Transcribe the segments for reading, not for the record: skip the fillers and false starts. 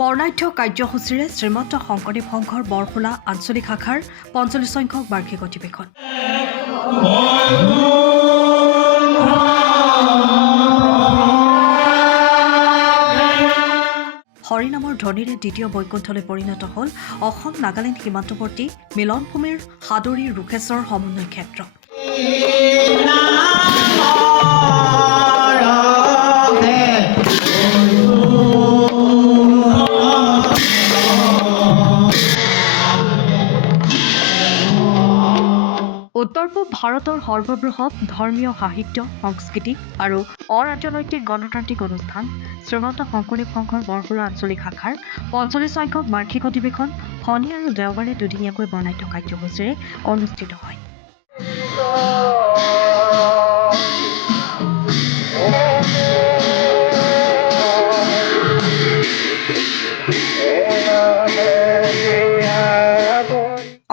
বৰ্ণাঢ্য কাৰ্যসূচীৰে শ্ৰীমন্ত শংকৰদেৱ সংঘৰ বৰখোলা আঞ্চলিক শাখাৰ ৪৫ সংখ্যক বাৰ্ষিক অধিৱেশন। হৰিনামৰ ধ্বনিৰে দ্বিতীয় বৈকুণ্ঠলৈ পৰিণত হ'ল অসম নাগালেণ্ড সীমান্তৱৰ্তী মিলনভূমিৰ সাদৰী ৰোষেশ্বৰ সমন্বয় ক্ষেত্ৰ। উত্তৰ পূব ভাৰতৰ সৰ্ববৃহৎ ধৰ্মীয় সাহিত্য সংস্কৃতি আৰু অৰাজনৈতিক গণতান্ত্ৰিক অনুষ্ঠান শ্ৰীমন্ত শংকৰদেৱ সংঘৰ বৰখোলা আঞ্চলিক শাখাৰ ৪৫ সংখ্যক বাৰ্ষিক অধিৱেশন শনি আৰু দেওবাৰে দুদিনীয়াকৈ বৰ্ণাঢ্য কাৰ্যসূচীৰে অনুষ্ঠিত হয়।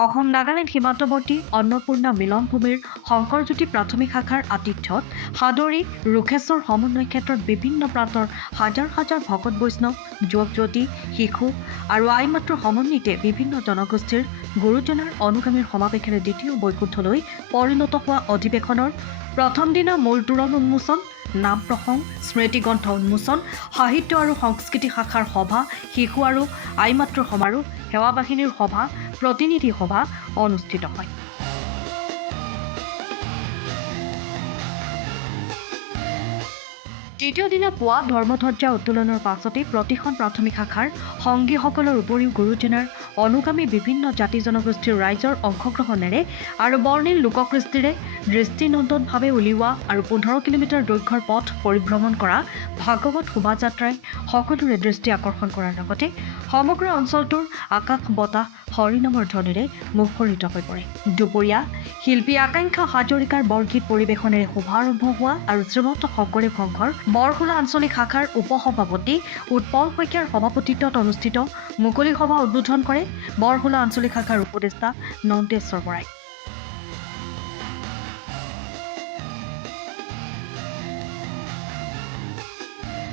অসম নাগালেণ্ড সীমান্তৱৰ্তী অন্নপূৰ্ণা মিলনভূমিৰ শংকৰজ্যোতি প্ৰাথমিক শাখাৰ আতিথ্যত সাদৰী ৰোষেশ্বৰ সমন্বয় ক্ষেত্ৰত বিভিন্ন প্ৰান্তৰ হাজাৰ হাজাৰ ভকত বৈষ্ণৱ, যুৱক যুৱতী, শিশু আৰু আইমাতৃৰ সমন্বিতে বিভিন্ন জনগোষ্ঠীৰ গুৰুজনাৰ অনুগামীৰ সমাৱেশেৰে দ্বিতীয় বৈকুণ্ঠলৈ পৰিণত হোৱা অধিৱেশনৰ প্ৰথম দিনা মূল তোৰণ উন্মোচন, নাম প্ৰসংগ, স্মৃতিগ্ৰন্থ উন্মোচন, সাহিত্য আৰু সংস্কৃতি শাখাৰ সভা, শিশু আৰু আইমাতৃৰ সমাৰোহ, সেৱা বাহিনীৰ সভা, প্ৰতিনিধি সভা অনুষ্ঠিত হয়। তৃতীয় দিনা পুৱা ধৰ্মধ্বজা উত্তোলনৰ পাছতে প্ৰতিখন প্ৰাথমিক শাখাৰ সংগীসকলৰ উপৰিও গুৰুজনাৰ অনুগামী বিভিন্ন জাতি জনগোষ্ঠীৰ ৰাইজৰ অংশগ্ৰহণেৰে আৰু বৰ্ণিল লোককৃষ্টিৰে দৃষ্টিনন্দনভাৱে উলিওৱা আৰু ১৫ কিলোমিটাৰ দৈৰ্ঘ্যৰ পথ পৰিভ্ৰমণ কৰা ভাগৱত শোভাযাত্ৰাই সকলোৰে দৃষ্টি আকৰ্ষণ কৰাৰ লগতে সমগ্ৰ অঞ্চলটোৰ আকাশ বতাহ হৰিনামৰ ধ্বনিৰে মুখৰিত হৈ পৰে। দুপৰীয়া শিল্পী আকাংক্ষা হাজৰিকাৰ বৰগীত পৰিৱেশনেৰে শুভাৰম্ভ হোৱা আৰু শ্ৰীমন্ত শংকৰদেৱ সংঘৰ বৰখোলা আঞ্চলিক শাখাৰ উপসভাপতি উৎপল শইকীয়াৰ সভাপতিত্বত অনুষ্ঠিত মুকলি সভা উদ্বোধন কৰে বৰখোলা আঞ্চলিক শাখাৰ উপদেষ্টা নন্দেশ্বৰ বৰাই।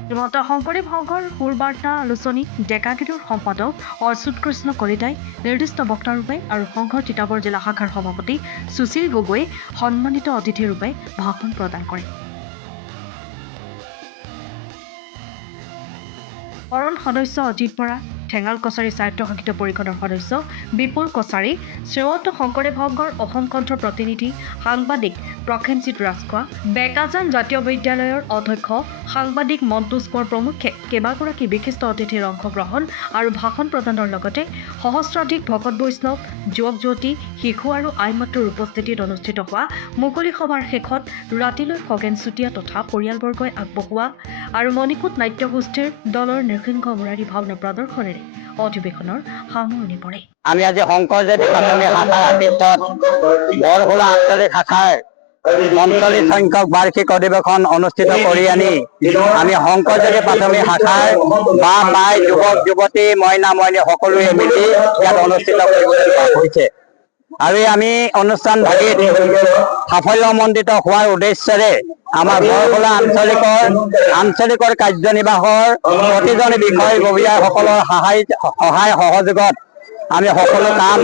শ্ৰীমন্ত শংকৰদেৱ সংঘৰ সুৰবাৰ্তা আলোচনী ডেকাগিৰিৰ সম্পাদক অচ্যুত কৃষ্ণ কলিতাই নিৰ্দিষ্ট বক্তাৰূপে আৰু সংঘৰ তিতাবৰ জিলা শাখাৰ সভাপতি সুশীল গগৈয়ে সন্মানিত অতিথিৰূপে ভাষণ প্ৰদান কৰে। কৰণ সদস্য অজিত বৰা, ঠেঙাল কছাৰী স্বায়ত্তশাসিত পৰিষদৰ সদস্য বিপুল কছাৰী, শ্ৰীমন্ত শংকৰদেৱ সংঘৰ অসম কণ্ঠৰ প্ৰতিনিধি সাংবাদিক প্ৰসেনজিৎ ৰাজখোৱা, বেকাজান জাতীয় বিদ্যালয়ৰ অধ্যক্ষ সাংবাদিক মন্তুজ কোঁৱৰ প্ৰমুখ্যে কেইবাগৰাকী বিশিষ্ট অতিথিৰ অংশগ্ৰহণ আৰু ভাষণ প্ৰদানৰ লগতে সহস্ৰাধিক ভকত বৈষ্ণৱ, যুৱক যুৱতী, শিশু আৰু আইমাতৃৰ উপস্থিতিত অনুষ্ঠিত হোৱা মুকলি সভাৰ শেষত ৰাতিলৈ খগেন চুতীয়া তথা পৰিয়ালবৰ্গই আগবঢ়োৱা আৰু মণিকূট নাট্যগোষ্ঠীৰ দলৰ নৃসিংহ মুৰাৰী ভাওনা প্ৰদৰ্শনেৰে অধিৱেশনৰ সামৰণি পৰে। আমি আজি শংকৰদেৱ প্ৰাথমিক শাখাৰ আতিথ্যত বৰখোলা আঞ্চলিক শাখাৰ ৪৫ সংখ্যক বাৰ্ষিক অধিৱেশন অনুষ্ঠিত কৰি আনি আমি শংকৰদেৱ প্ৰাথমিক শাখাৰ বা পাই যুৱক যুৱতী, মইনা মইনী সকলোৱে মিলি ইয়াত অনুষ্ঠিত কৰিবলৈ হৈছে। আৰু আমি অনুষ্ঠান ভাগিত সাফল্যমণ্ডিত হোৱাৰ উদ্দেশ্যেৰে আমাৰ বৰখোলা আঞ্চলিকৰ কাৰ্যনিৰ্বাহৰ প্ৰতিজন বিষয়ববীয়াসকলৰ সহায় সহযোগত আমি সকলো কাম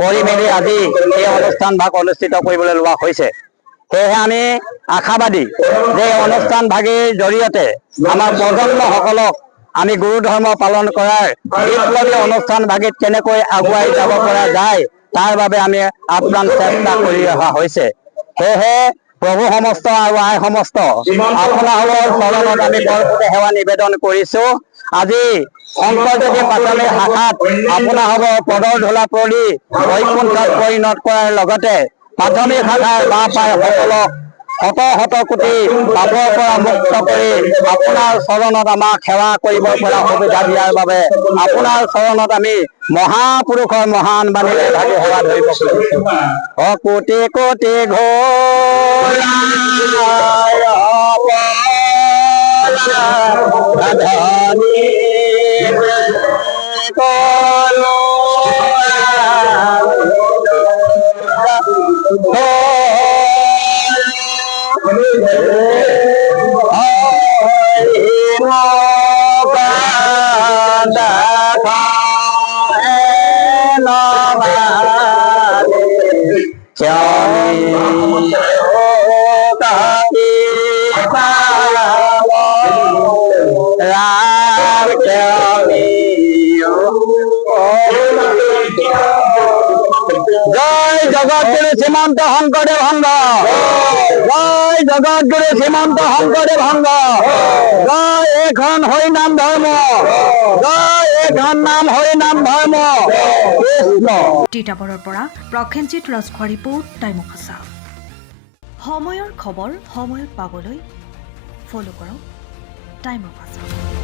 কৰি মেলি আজি এই অনুষ্ঠান ভাগ অনুষ্ঠিত কৰিবলৈ লোৱা হৈছে। সেয়েহে আমি আশাবাদী যে অনুষ্ঠান ভাগিৰ জৰিয়তে আমাৰ প্ৰজন্মসকলক আমি গুৰু ধৰ্ম পালন কৰাৰ বিপ্লৱী অনুষ্ঠান ভাগিত কেনেকৈ আগুৱাই যাব পৰা যায় তাৰ বাবে আমি আপ্ৰাণ চেষ্টা কৰি অহা হৈছে। সেয়েহে প্ৰভু সমস্ত আৰু আই সমস্ত আপোনালোকৰ চৰণত আমি বৰপূতে সেৱা নিবেদন কৰিছো। আজি শংকৰদেৱ প্ৰাথমিক শাখাত আপোনালোকৰ পদৰ ধূলা পৰি বৈকুণ্ঠত পৰিণত কৰাৰ লগতে প্ৰাথমিক শাখাৰ বা পাই সকলক শত শত কোটি পাপৰ পৰা মুক্ত কৰি আপোনাৰ চৰণত আমাক সেৱা কৰিব পৰা সুবিধা দিয়াৰ বাবে আপোনাৰ চৰণত আমি মহাপুৰুষৰ মহান বাণীৰে ভাগি সেৱা ধৰিব খুজিছো। কোটি কোটি ঘোলা জয় জগৎগুৰু শ্ৰীমন্ত শংকৰদেৱ সংঘ, জয় জগৎগুৰু শ্ৰীমন্ত শংকৰদেৱ সংঘ, জয় এখন হৰিনাম ধৰ্ম, জয় এখন নাম হৰিনাম ধৰ্ম। তিতাবৰৰ পৰা Prasenjit Rajkhowa report time of Assam. সময়ৰ খবৰ সময়ত পাবলৈ ফ'ল' কৰক টাইম অফ আছাম।